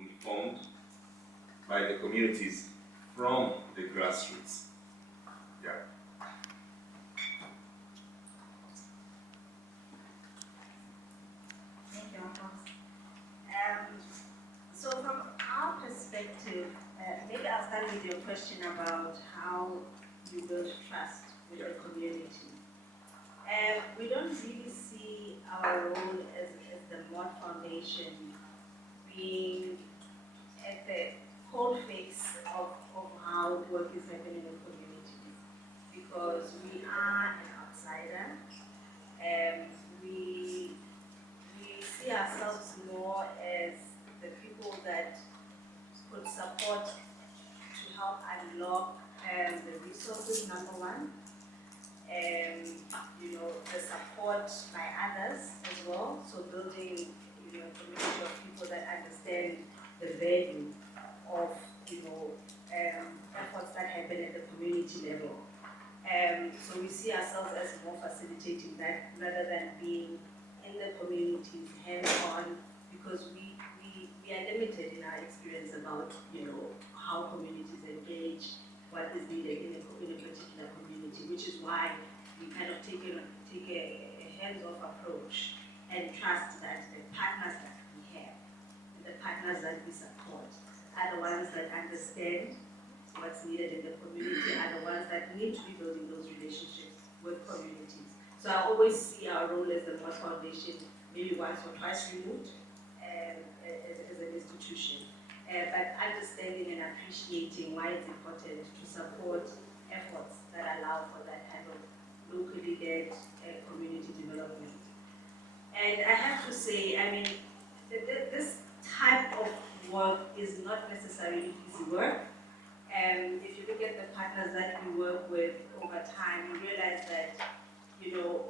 informed by the communities from the grassroots. Yeah. Thank you, Alphonse. So from our perspective, maybe I'll start with your question about how you build trust with the community. We don't really see our role as the Mod Foundation being at the cold face of how work is happening in communities, because we are an outsider, and we see ourselves more as the people that could support to help unlock the resources, number one, and the support by others as well. So building a community of people that understand the value of efforts that happen at the community level. So we see ourselves as more facilitating that rather than being in the communities hands-on, because we are limited in our experience about how communities engage, what is needed in a particular community, which is why we kind of take a hands-off approach and trust that the partners that we have, the partners that we support, are the ones that understand what's needed in the community, are the ones that need to be building those relationships with communities. So I always see our role as the Mod Foundation maybe once or twice removed as an institution. But understanding and appreciating why it's important to support efforts that allow for that kind of locally led community development. And I have to say, I mean, this type of work is not necessarily easy work. And if you look at the partners that we work with over time, you realize that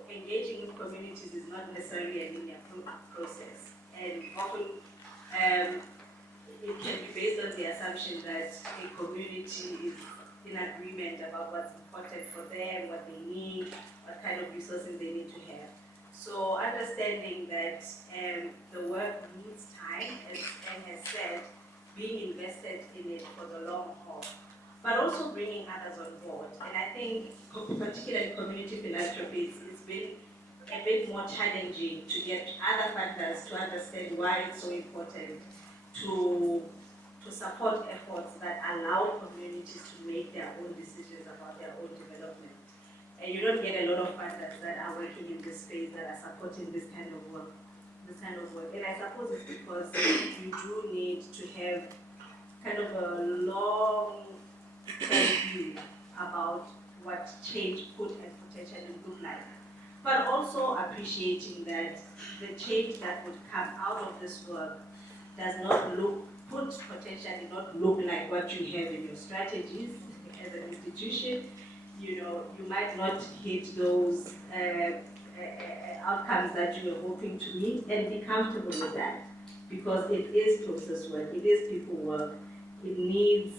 engaging with communities is not necessarily a linear process. And often it can be based on the assumption that a community is in agreement about what's important for them, what they need, what kind of resources they need to have. So understanding that the work needs time, as Anne has said, being invested in it for the long haul, but also bringing others on board. And I think, particularly community philanthropy, it's been a bit more challenging to get other partners to understand why it's so important to support efforts that allow communities to make their own decisions about their own development. And you don't get a lot of partners that are working in this space that are supporting this kind of work. And I suppose it's because you do need to have kind of a long-term view about what change could and potentially look like. But also appreciating that the change that would come out of this work does not potentially not look like what you have in your strategies as an institution. You might not hit those outcomes that you were hoping to meet, and be comfortable with that, because it is process work, it is people work. It needs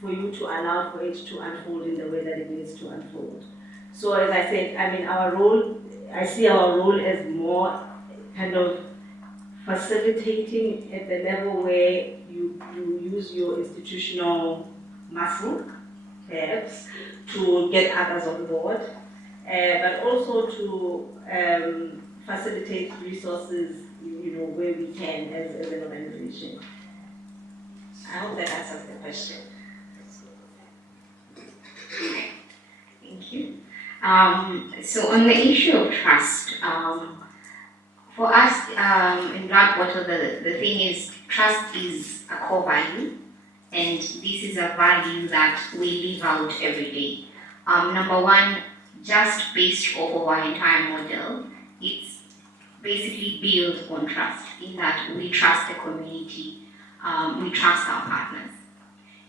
for you to allow for it to unfold in the way that it needs to unfold. So as I said, I mean, I see our role as more kind of facilitating at the level where you use your institutional muscle, perhaps, to get others on board, but also to facilitate resources, where we can as an organization. I hope that answers the question. Thank you. So on the issue of trust, for us in Black Bottle, the thing is, trust is a core value, and this is a value that we live out every day. Number one, just based off of our entire model, it's basically built on trust, in that we trust the community, we trust our partners.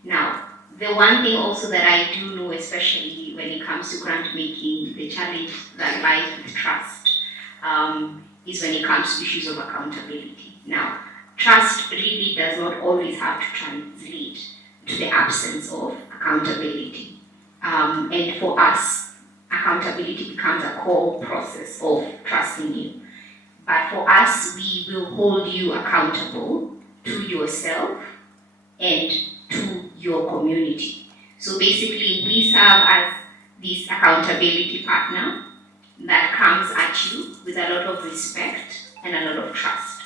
Now, the one thing also that I do know, especially when it comes to grant making, the challenge that lies with trust is when it comes to issues of accountability. Now, trust really does not always have to translate to the absence of accountability. And for us, accountability becomes a core process of trusting you. But for us, we will hold you accountable to yourself and to your community. So basically, we serve as this accountability partner that comes at you with a lot of respect and a lot of trust.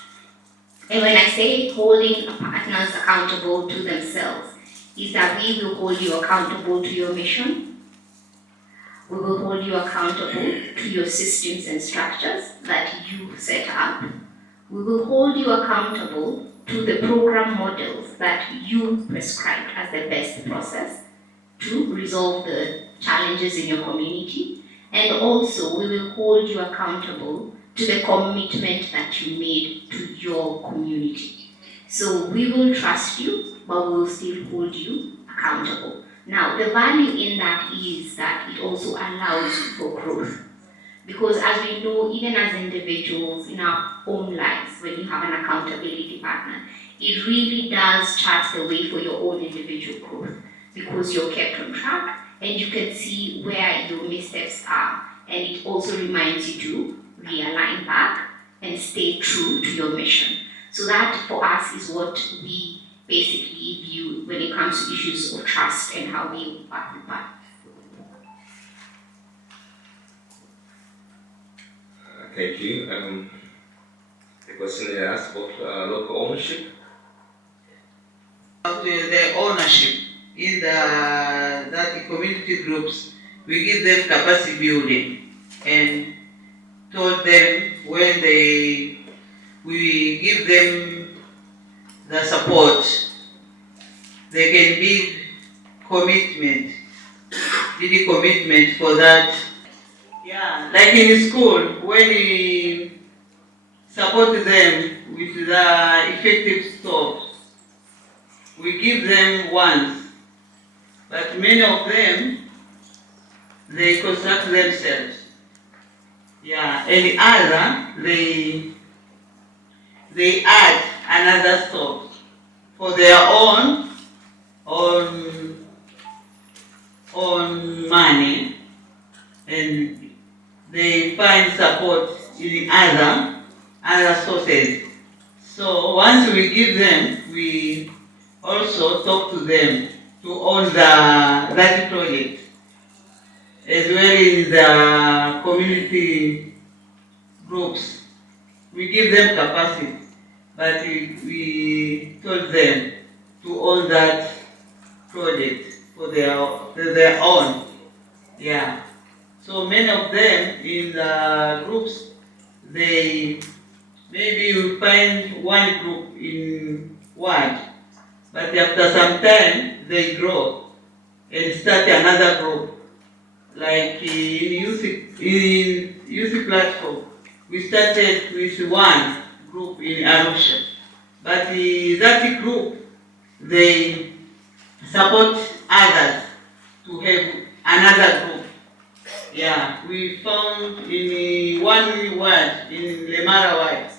And when I say holding partners accountable to themselves, is that we will hold you accountable to your mission. We will hold you accountable to your systems and structures that you set up. We will hold you accountable to the program models that you prescribed as the best process to resolve the challenges in your community. And also, we will hold you accountable to the commitment that you made to your community. So we will trust you, but we will still hold you accountable. Now, the value in that is that it also allows for growth. Because as we know, even as individuals in our own lives, when you have an accountability partner, it really does chart the way for your own individual growth. Because you're kept on track and you can see where your missteps are. And it also reminds you to realign back and stay true to your mission. So that for us is what we basically view when it comes to issues of trust and how we work with partners. Thank you. The question they asked about local ownership. The ownership in that the community groups, we give them capacity building and told them when we give them the support, they can build commitment, really commitment for that. Yeah, like in school, when we support them with the effective stops, we give them once, but many of them, they construct themselves. Yeah, and the other, they add another stop for their own money, and they find support in other sources. So once we give them, we also talk to them to own that project, as well as the community groups. We give them capacity, but we told them to own that project for their own. Yeah. So many of them in the groups, they maybe you find one group in one, but after some time they grow and start another group. Like in youth platform, we started with one group in Arusha, but that group, they support others to have another group. Yeah, we found in one ward, in Lemara ward,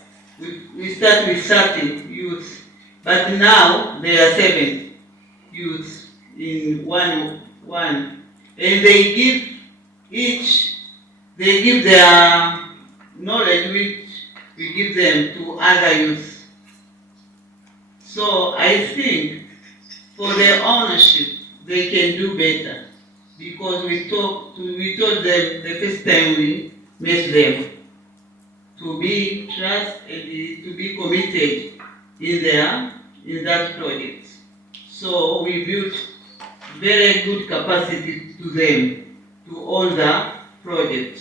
we start with 30 youths, but now there are 7 youths in one. And they give their knowledge which we give them to other youths. So I think for their ownership, they can do better, because we told them the first time we met them to be trust and to be committed in that project. So we built very good capacity to them to own the project.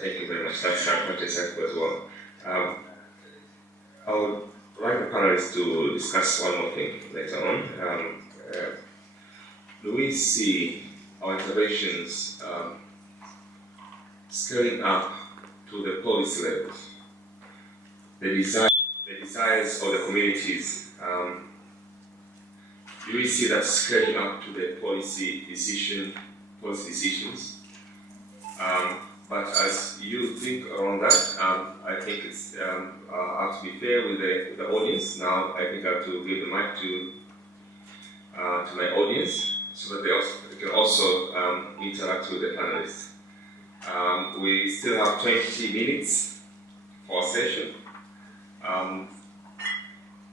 Thank you very much. That's quite insightful as well. I would like the panelists to discuss one more thing later on. Do we see our interventions scaling up to the policy levels? The desires of the communities, do we see that scaling up to the policy decisions? But as you think around that, I think it's I have to be fair with the audience. Now I think I have to give the mic to to my audience so that they can also interact with the panelists. We still have 20 minutes for a session. I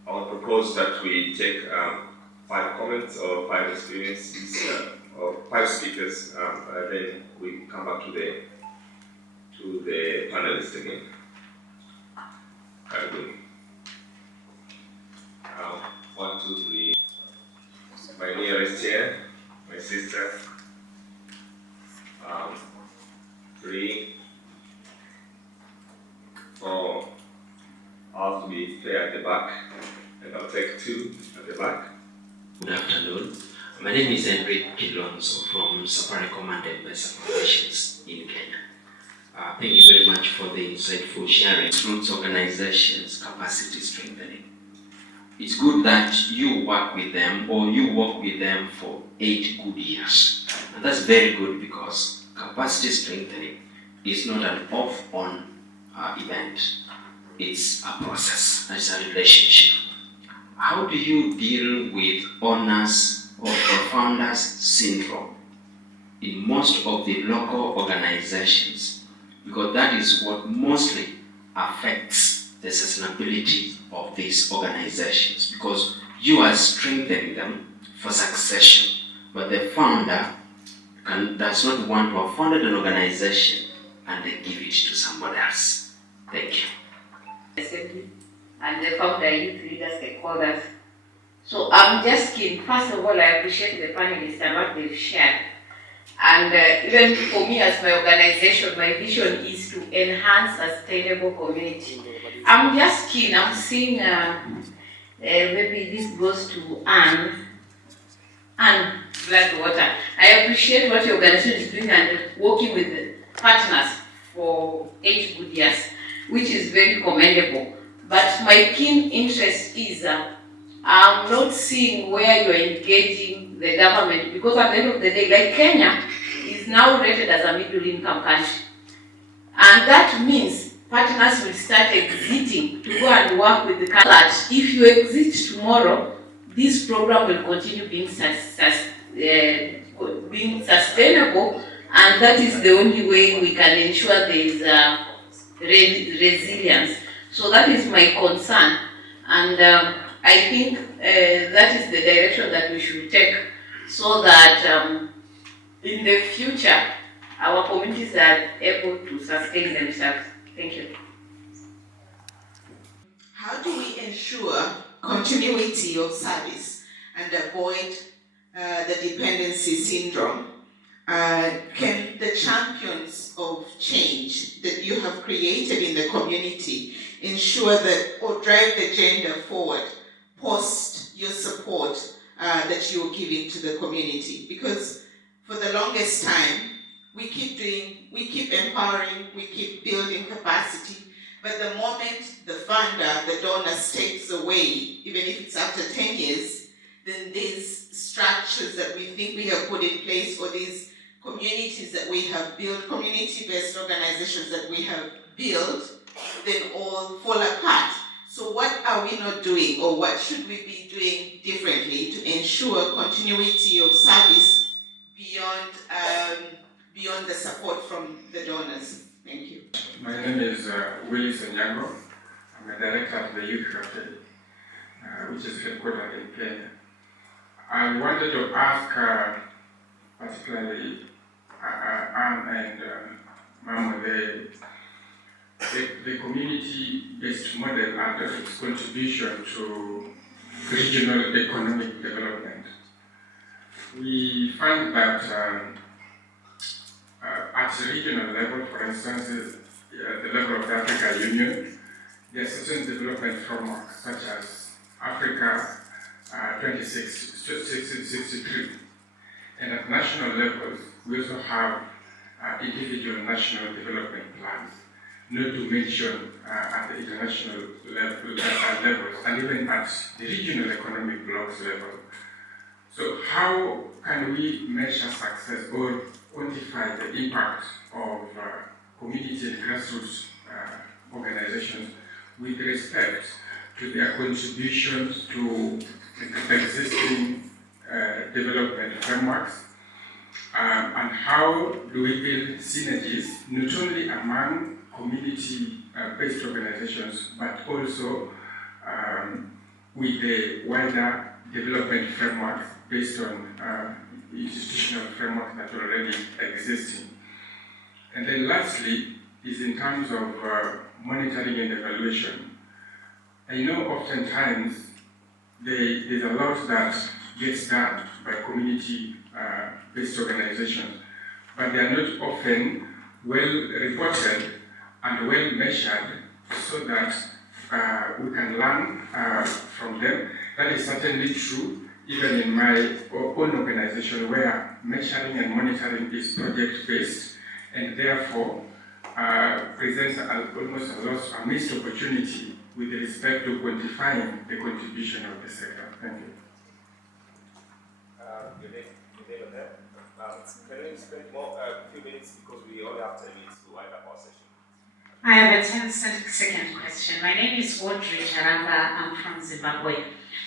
would propose that we take 5 comments or 5 experiences or 5 speakers, then we come back to the panelists again. Good. 1, 2, 3. My nearest here, my sister. 3, 4. I'll have to be fair at the back, and I'll take 2 at the back. Good afternoon. My name is Henry Kilonzo from Safaricom and M-Pesa Foundations in Kenya. Thank you very much for the insightful sharing. Roots organizations capacity strengthening. It's good that you work with them or you work with them for 8 good years. And that's very good because capacity strengthening is not an off-on event. It's a process, it's a relationship. How do you deal with owners or the founders syndrome in most of the local organizations? Because that is what mostly affects the sustainability of these organizations, because you are strengthening them for succession, but the founder does not want to have founded an organization and they give it to somebody else. Thank you. And the founder, youth leaders, stakeholders. So I'm just keen, first of all, I appreciate the panelists and what they've shared. And even for me as my organization, my vision is to enhance sustainable community. I'm just keen, I'm seeing, maybe this goes to Anne Blackwater. I appreciate what your organization is doing and working with the partners for 8 good years, which is very commendable. But my keen interest is, I'm not seeing where you're engaging the government, because at the end of the day, like Kenya is now rated as a middle income country. And that means partners will start exiting to go and work with the country. If you exit tomorrow, this program will continue being sustainable, and that is the only way we can ensure there is resilience. So that is my concern, and I think that is the direction that we should take, so that in the future our communities are able to sustain themselves. Thank you. How do we ensure continuity of service and avoid the dependency syndrome? Can the champions of change that you have created in the community ensure that, or drive the agenda forward post your support that you're giving to the community? Because for the longest time, we keep empowering, we keep building capacity, but the moment the funder, the donor steps away, even if it's after 10 years, then these structures that we think we have put in place, or these communities that we have built, community-based organizations that we have built, then all fall apart. So what are we not doing, or what should we be doing differently to ensure continuity of service beyond the support from the donors? Thank you. My name is Willie Senyango. I'm a director of the Youth Cafe, which is headquartered in Kenya. I wanted to ask particularly Anne and Mama, the community-based model and its contribution to regional economic development. We find that at the regional level, for instance, at the level of the African Union, there are certain development frameworks such as Africa 2063. And at national levels, we also have individual national development plans, not to mention at the international levels, and even at the regional economic blocks level. So how can we measure success or quantify the impact of community and grassroots organizations with respect to their contributions to existing development frameworks, and how do we build synergies not only among community-based organizations but also with the wider development frameworks based on institutional frameworks that are already existing. And then lastly is in terms of monitoring and evaluation. I know oftentimes there's a lot that gets done by community-based organizations, but they are not often well reported and well measured so that we can learn from them. That is certainly true even in my own organization, where measuring and monitoring is project-based and therefore presents almost a missed opportunity with respect to quantifying the contribution of the sector. Thank you. Can we spend a few minutes because we only have 10 minutes to wind up our session? I have a 10-second question. My name is Audrey Charanga. I'm from Zimbabwe.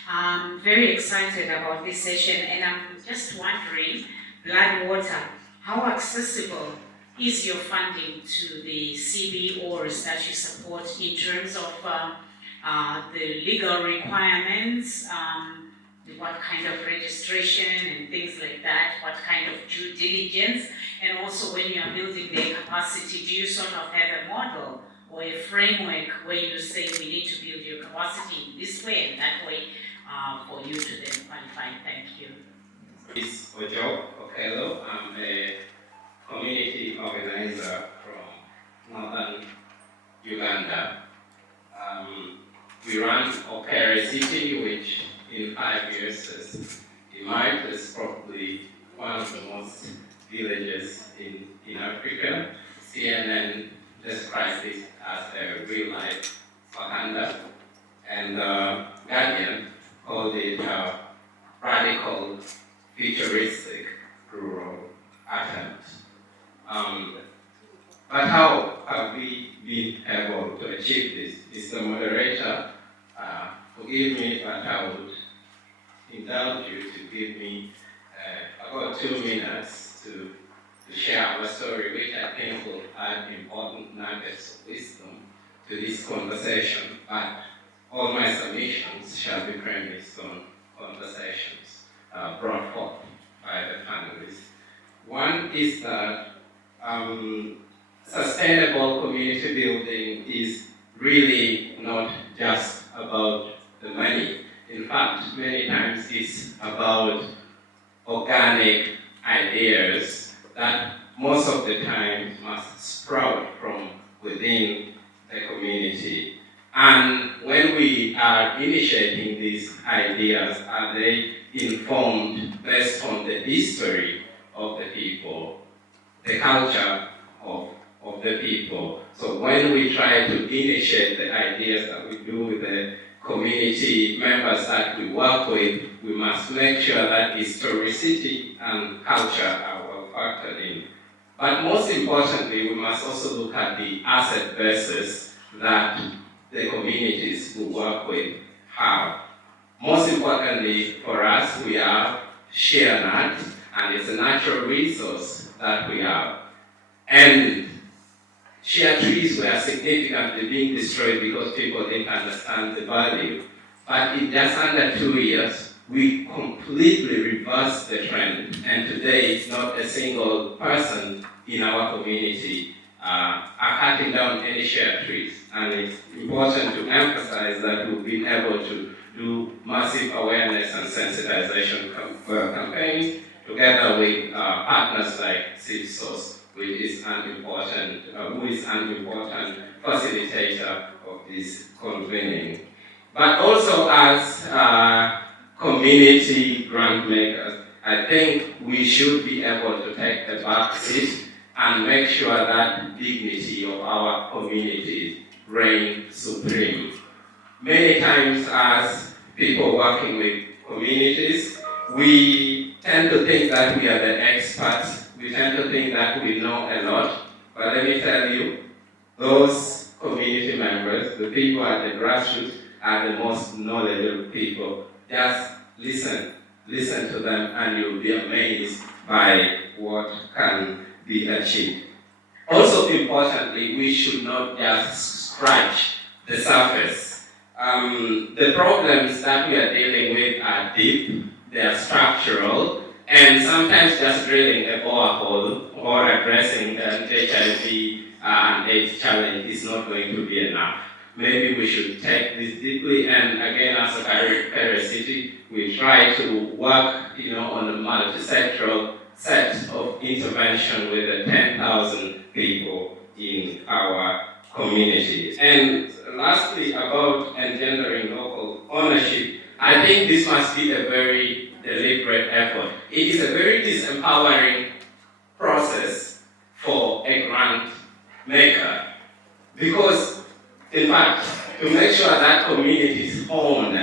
I'm very excited about this session, and I'm just wondering, blood water, how accessible is your funding to the CBOs that you support in terms of the legal requirements, what kind of registration and things like that, what kind of due diligence, and also when you are building their capacity, do you sort of have a model or a framework where you say we need to build your capacity in this way and that way for you to then qualify? Thank you. It's Ojo Okello. I'm a community organizer from northern Uganda. We run Okere City, which in 5 years has emerged as probably one of the most villages in Africa. CNN describes it as a real-life Wakanda, and Guardian called it a radical, futuristic, rural attempt. But how have we been able to achieve this? Is the moderator, forgive me, but I would indulge you to give me about 2 minutes to share our story, which I think will add important nuggets of wisdom to this conversation. But all my submissions shall be premised on conversations brought forth by the panelists. One is that sustainable community building is really not just about the money. In fact, many times it's about organic ideas that most of the time must sprout from within the community. And when we are initiating these ideas, are they informed based on the history of the people, the culture of the people? So when we try to initiate the ideas that we do with the community members that we work with, we must make sure that historicity and culture are well factored in. But most importantly, we must also look at the asset bases that the communities we work with have. Most importantly for us, we have share nut, and it's a natural resource that we have. And share trees were significantly being destroyed because people didn't understand the value. But in just under 2 years, we completely reversed the trend. And today, not a single person in our community are cutting down any share trees. And it's important to emphasize that we've been able to do massive awareness and sensitization campaigns together with partners like SeedSource, who is an important facilitator of this convening. But also as community grant makers, I think we should be able to take a back seat and make sure that dignity of our communities reign supreme. Many times as people working with communities, we tend to think that we are the experts. We tend to think that we know a lot. But let me tell you, those community members, the people at the grassroots, are the most knowledgeable people. Just listen listen to them, and you'll be amazed by what can be achieved. Also importantly, we should not just scratch the surface. The problems that we are dealing with are deep, they are structural, and sometimes just drilling a borehole or addressing an HIV and AIDS challenge is not going to be enough. Maybe we should take this deeply, and again, as a Paris City, we try to work, on a multi-sectoral set of intervention with the 10,000 people in our community. And lastly, about engendering local ownership, I think this must be a very deliberate effort. It is a very disempowering process for a grant maker because, in fact, to make sure that communities own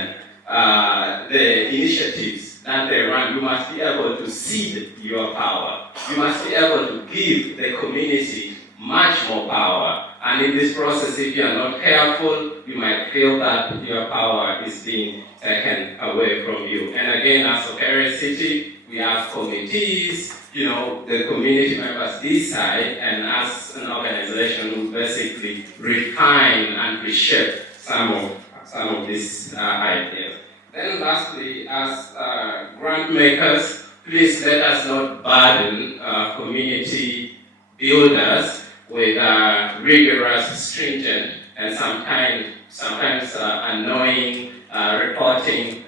the initiatives that they run, you must be able to cede your power. You must be able to give the community much more power. And in this process, if you are not careful, you might feel that your power is being taken away from you. And again, as a Paris City, we have committees, the community members decide, and as an organization, we basically refine and reshape some of these ideas. Then lastly, as grant makers, please let us not burden community builders with rigorous, stringent, and sometimes annoying reporting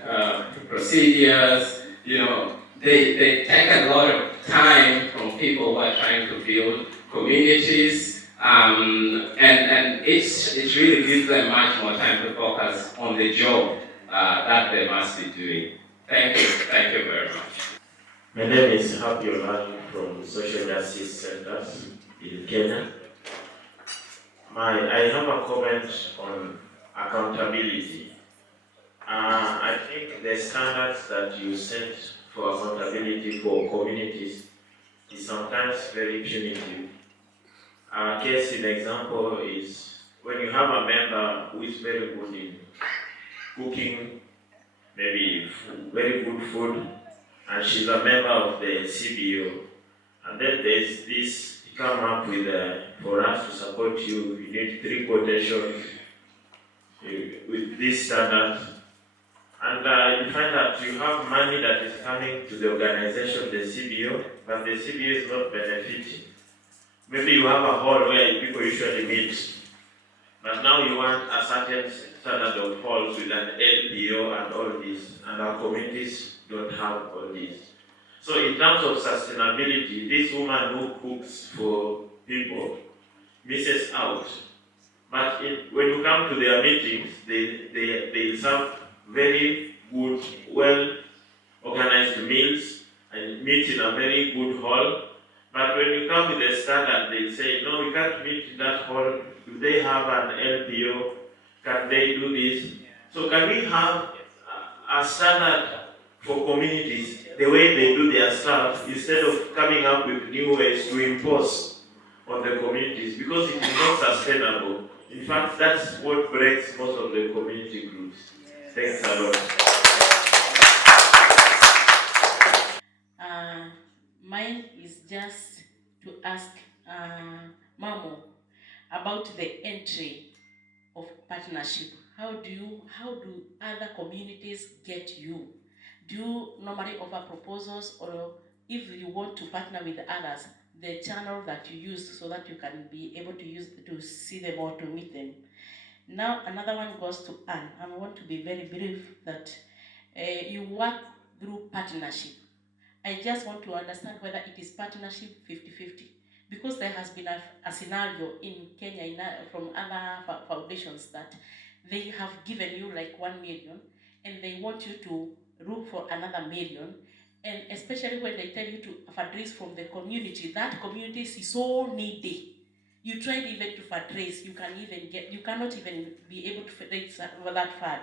procedures. They take a lot of time from people who are trying to build communities, and it really gives them much more time to focus on the job that they must be doing. Thank you very much. My name is Happy Olani from Social Justice Centers in Kenya. I have a comment on accountability. I think the standards that you set for accountability for communities is sometimes very punitive. A case in example is when you have a member who is very good in cooking, maybe very good food, and she's a member of the CBO, and then there's this, you come up with, for us to support you, you need 3 quotations with this standard. And you find that you have money that is coming to the organization, the CBO, but the CBO is not benefiting. Maybe you have a hall where people usually meet, but now you want a certain standard of halls with an LPO and all this, and our communities don't have all this. So in terms of sustainability, this woman who cooks for people misses out. But when you come to their meetings, they serve very good, well-organized meals and meet in a very good hall. But when you come with a standard, they say, no, we can't meet in that hall. Do they have an LPO? Can they do this? So can we have a standard for communities, the way they do their stuff, instead of coming up with new ways to impose on the communities? Because it is not sustainable. In fact, that's what breaks most of the community groups. Thanks a lot. Mine is just to ask Mamo about the entry of partnership. How do other communities get you? Do you normally offer proposals, or if you want to partner with others, the channel that you use so that you can be able to see them or to meet them? Now another one goes to Anne. I want to be very brief that you work through partnership. I just want to understand whether it is partnership 50-50, because there has been a scenario in Kenya from other foundations that they have given you like 1 million and they want you to look for another million, and especially when they tell you to fundraise from the community, that community is so needy. You tried even to fundraise, you cannot even be able to fundraise for that fund.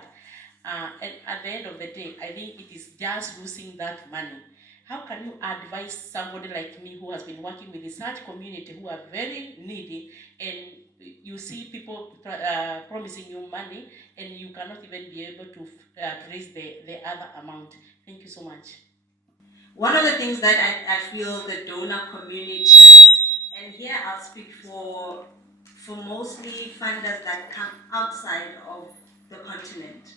And at the end of the day, I think it is just losing that money. How can you advise somebody like me who has been working with such community who are very needy, and you see people promising you money and you cannot even be able to raise the other amount? Thank you so much. One of the things that I feel the donor community, and here I'll speak for mostly funders that come outside of the continent,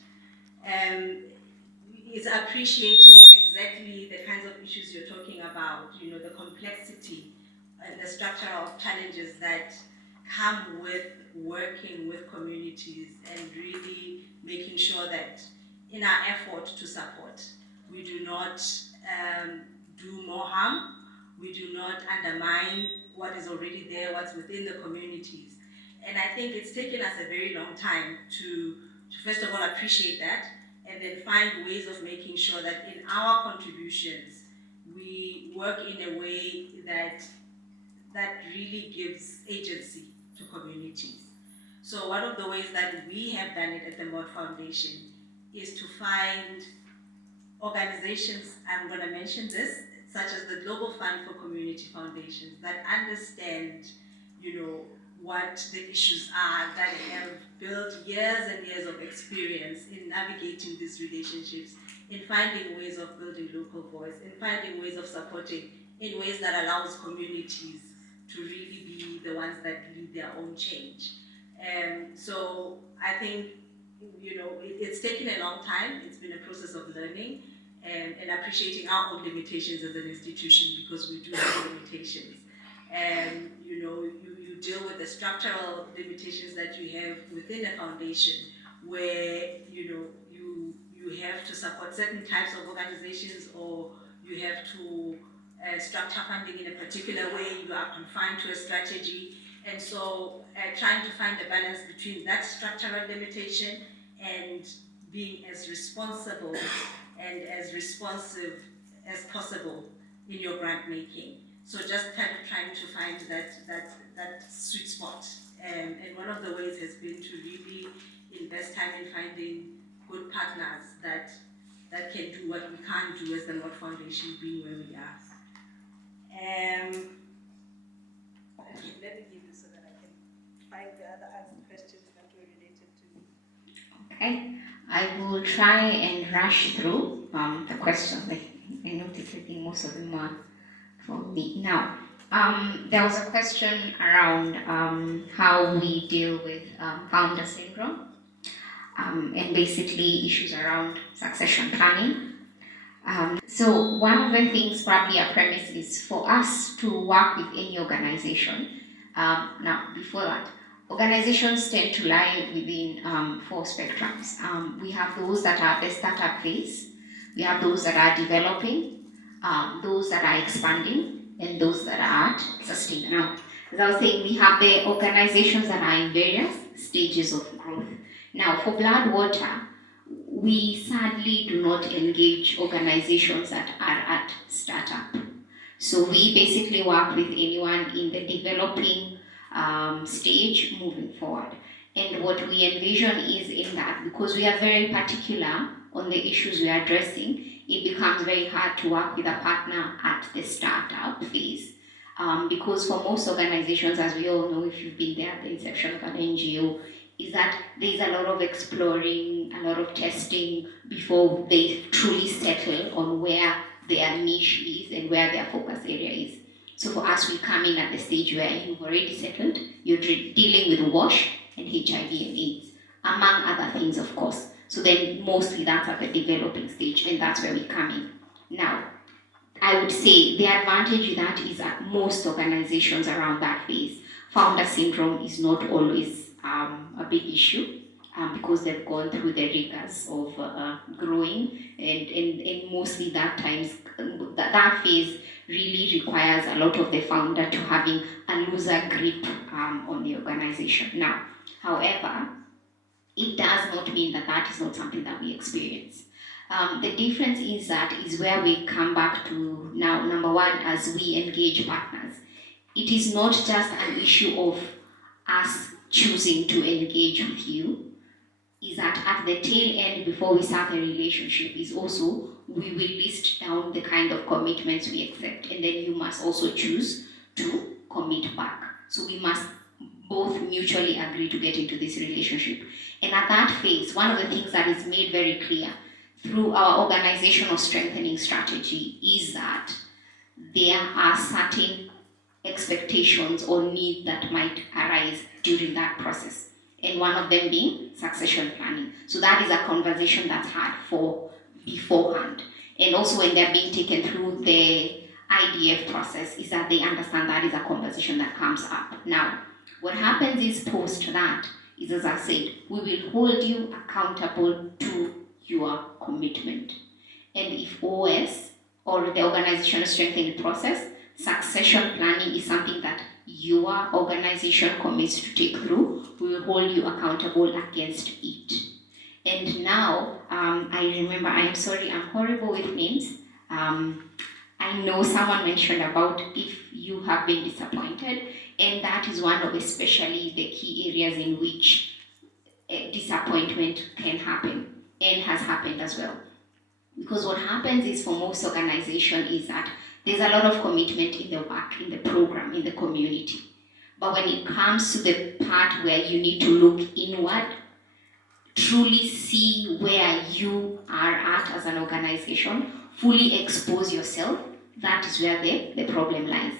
is appreciating exactly the kinds of issues you're talking about, the complexity and the structural challenges that come with working with communities and really making sure that in our effort to support, we do not do more harm, we do not undermine what is already there, what's within the communities. And I think it's taken us a very long time to first of all appreciate that, and then find ways of making sure that in our contributions, we work in a way that really gives agency to communities. So one of the ways that we have done it at the Mod Foundation is to find organizations, I'm going to mention this, such as the Global Fund for Community Foundations, that understand, what the issues are, that have built years and years of experience in navigating these relationships, in finding ways of building local voice, in finding ways of supporting in ways that allows communities to really be the ones that lead their own change. So I think, it's taken a long time. It's been a process of learning and appreciating our own limitations as an institution, because we do have limitations. And you deal with the structural limitations that you have within a foundation, where you have to support certain types of organizations, or you have to structure funding in a particular way. You are confined to a strategy, and so trying to find a balance between that structural limitation and being as responsible and as responsive as possible in your grant making. So just kind of trying to find that sweet spot. And one of the ways has been to really invest time in finding good partners that can do what we can't do as the Mod Foundation, being where we are. Okay, let me give you so that I can find the other questions that were related to me. Okay, I will try and rush through the questions. I noticed I think most of them are for me. Now, there was a question around how we deal with founder syndrome, and basically issues around succession planning. So one of the things, probably a premise, is for us to work with any organization. Now, before that, organizations tend to lie within 4 spectrums. We have those that are the startup phase, we have those that are developing, those that are expanding, and those that are at sustaining. Now, as I was saying, we have the organizations that are in various stages of growth. Now, for Bloodwater, we sadly do not engage organizations that are at startup. So we basically work with anyone in the developing stage moving forward. And what we envision is in that, because we are very particular on the issues we are addressing, it becomes very hard to work with a partner at the startup phase. Because for most organizations, as we all know, if you've been there at the inception of an NGO, is that there's a lot of exploring, a lot of testing before they truly settle on where their niche is and where their focus area is. So for us, we come in at the stage where you've already settled, you're dealing with WASH and HIV and AIDS, among other things, of course. So then mostly that's at the developing stage, and that's where we come in. Now, I would say the advantage of that is that most organizations around that phase, founder syndrome is not always a big issue, because they've gone through the rigors of growing, and mostly that phase really requires a lot of the founder to having a looser grip on the organization. Now, however, it does not mean that that is not something that we experience. The difference is where we come back to now. Number one, as we engage partners, it is not just an issue of us choosing to engage with you, is that at the tail end, before we start a relationship, is also we will list down the kind of commitments we accept, and then you must also choose to commit back. So we must both mutually agree to get into this relationship. And at that phase, one of the things that is made very clear, through our organizational strengthening strategy is that there are certain expectations or needs that might arise during that process. And one of them being succession planning. So that is a conversation that's had for beforehand. And also when they're being taken through the IDF process is that they understand that is a conversation that comes up. Now, what happens is post that is, as I said, we will hold you accountable to your commitment. And if OS or the organizational strengthening process, succession planning is something that your organization commits to take through, we will hold you accountable against it. And now, I remember, I'm sorry, I'm horrible with names. I know someone mentioned about if you have been disappointed, and that is one of especially the key areas in which disappointment can happen and has happened as well. Because what happens is for most organizations is that there's a lot of commitment in the work, in the program, in the community. But when it comes to the part where you need to look inward, truly see where you are at as an organization, fully expose yourself, that is where the problem lies.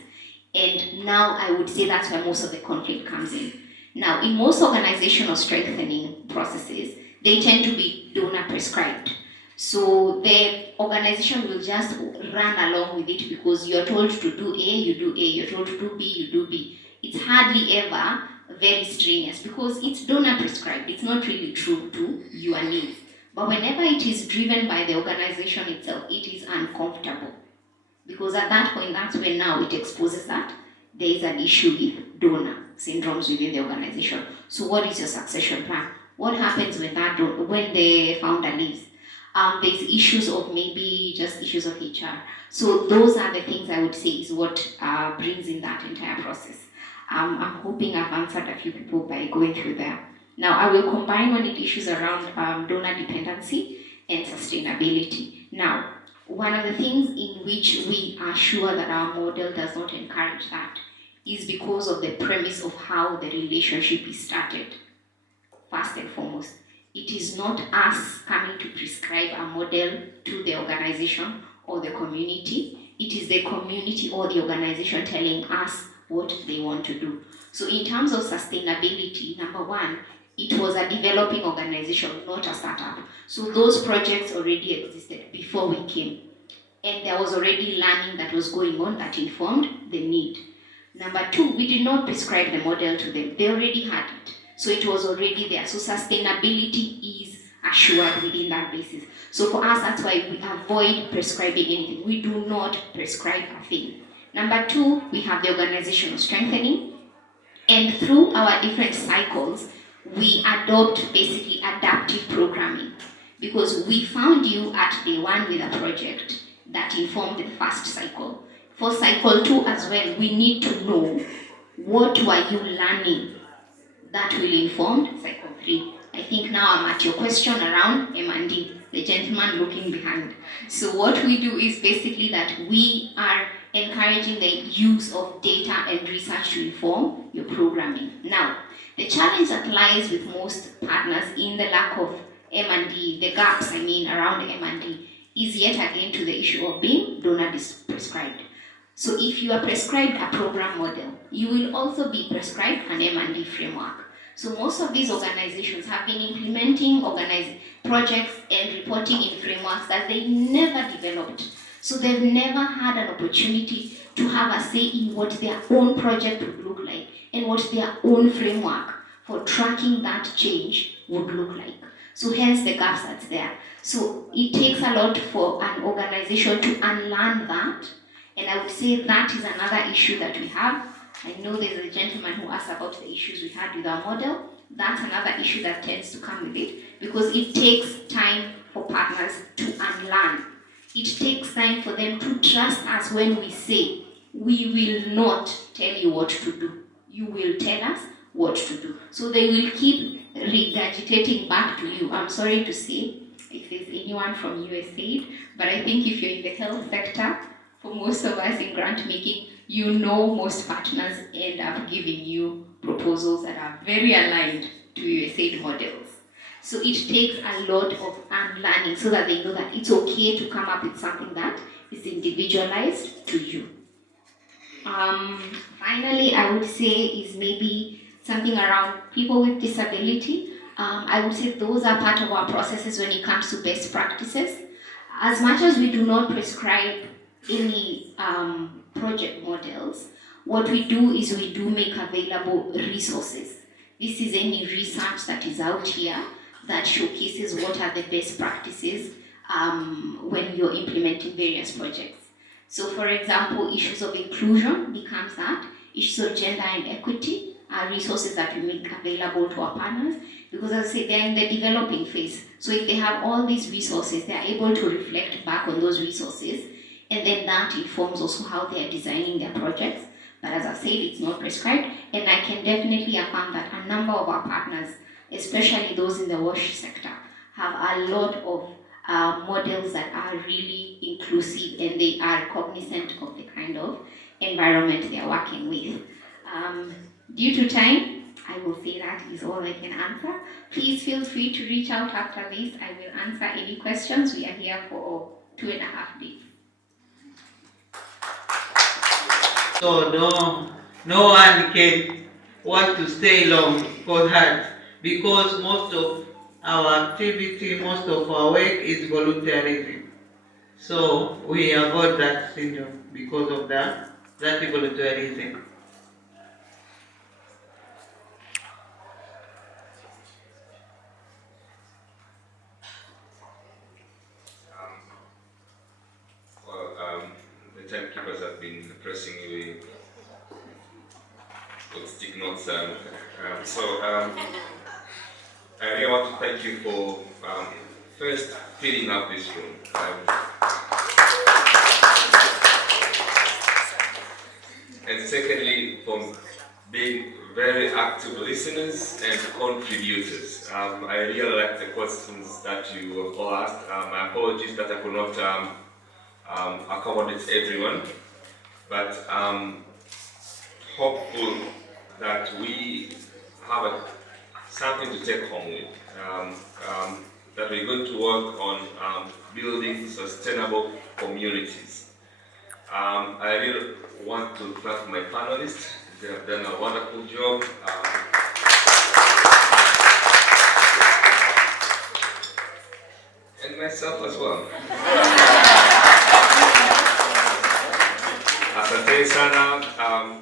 And now I would say that's where most of the conflict comes in. Now, in most organizational strengthening processes, they tend to be donor prescribed. So the organization will just run along with it because you're told to do A, you do A, you're told to do B, you do B. It's hardly ever very strenuous because it's donor prescribed. It's not really true to your needs. But whenever it is driven by the organization itself, it is uncomfortable. Because at that point, that's when now it exposes that there is an issue with donor syndromes within the organization. So what is your succession plan? What happens when the founder leaves? There's issues of maybe just issues of HR. So those are the things I would say is what brings in that entire process. I'm hoping I've answered a few people by going through there. Now I will combine one of the issues around donor dependency and sustainability. Now, one of the things in which we are sure that our model does not encourage that is because of the premise of how the relationship is started. First and foremost, it is not us coming to prescribe a model to the organization or the community. It is the community or the organization telling us what they want to do. So in terms of sustainability, number one, it was a developing organization, not a startup. So those projects already existed before we came. And there was already learning that was going on that informed the need. Number two, we did not prescribe the model to them. They already had it. So it was already there. So sustainability is assured within that basis. So for us, that's why we avoid prescribing anything. We do not prescribe a thing. Number two, we have the organizational strengthening. And through our different cycles, we adopt basically adaptive programming. Because we found you at day one with a project that informed the first cycle. For cycle two as well, we need to know what were you learning that will inform cycle three. I think now I'm at your question around M&D, the gentleman looking behind. So what we do is basically that we are encouraging the use of data and research to inform your programming. Now, the challenge that lies with most partners in the lack of M&D, the gaps around M&D, is yet again to the issue of being donor prescribed. So if you are prescribed a program model, you will also be prescribed an M&D framework. So most of these organizations have been implementing projects and reporting in frameworks that they never developed. So they've never had an opportunity to have a say in what their own project would look like and what their own framework for tracking that change would look like. So hence the gaps that's there. So it takes a lot for an organization to unlearn that. And I would say that is another issue that we have. I know there's a gentleman who asked about the issues we had with our model. That's another issue that tends to come with it because it takes time for partners to unlearn. It takes time for them to trust us when we say, we will not tell you what to do. You will tell us what to do. So they will keep regurgitating back to you. I'm sorry to say, if there's anyone from USAID, but I think if you're in the health sector, for most of us in grant making, you know most partners end up giving you proposals that are very aligned to USAID models. So it takes a lot of unlearning so that they know that it's okay to come up with something that is individualized to you. Finally, I would say is maybe something around people with disability. I would say those are part of our processes when it comes to best practices. As much as we do not prescribe any project models, what we do is we do make available resources. This is any research that is out here that showcases what are the best practices when you're implementing various projects. So for example, issues of inclusion becomes that, issues of gender and equity are resources that we make available to our partners, because as I say, they're in the developing phase. So if they have all these resources, they're able to reflect back on those resources, and then that informs also how they are designing their projects. But as I said, it's not prescribed, and I can definitely affirm that a number of our partners, especially those in the WASH sector, have a lot of models that are really inclusive, and they are cognizant of the kind of environment they are working with. Due to time, I will say that is all I can answer. Please feel free to reach out after this. I will answer any questions. We are here for 2.5 days. So no one can want to stay long for that, because most of our activity, most of our work is volunteerism. So we avoid that syndrome because of that volunteerism. The timekeepers have been pressing you with stick notes. I really want to thank you for first filling up this room. And secondly, for being very active listeners and contributors. I really like the questions that you all asked. My apologies that I could not accommodate everyone, but hopeful that we have something to take home with, that we're going to work on building sustainable communities. I really want to thank my panelists. They have done a wonderful job. And myself as well. Asante sana.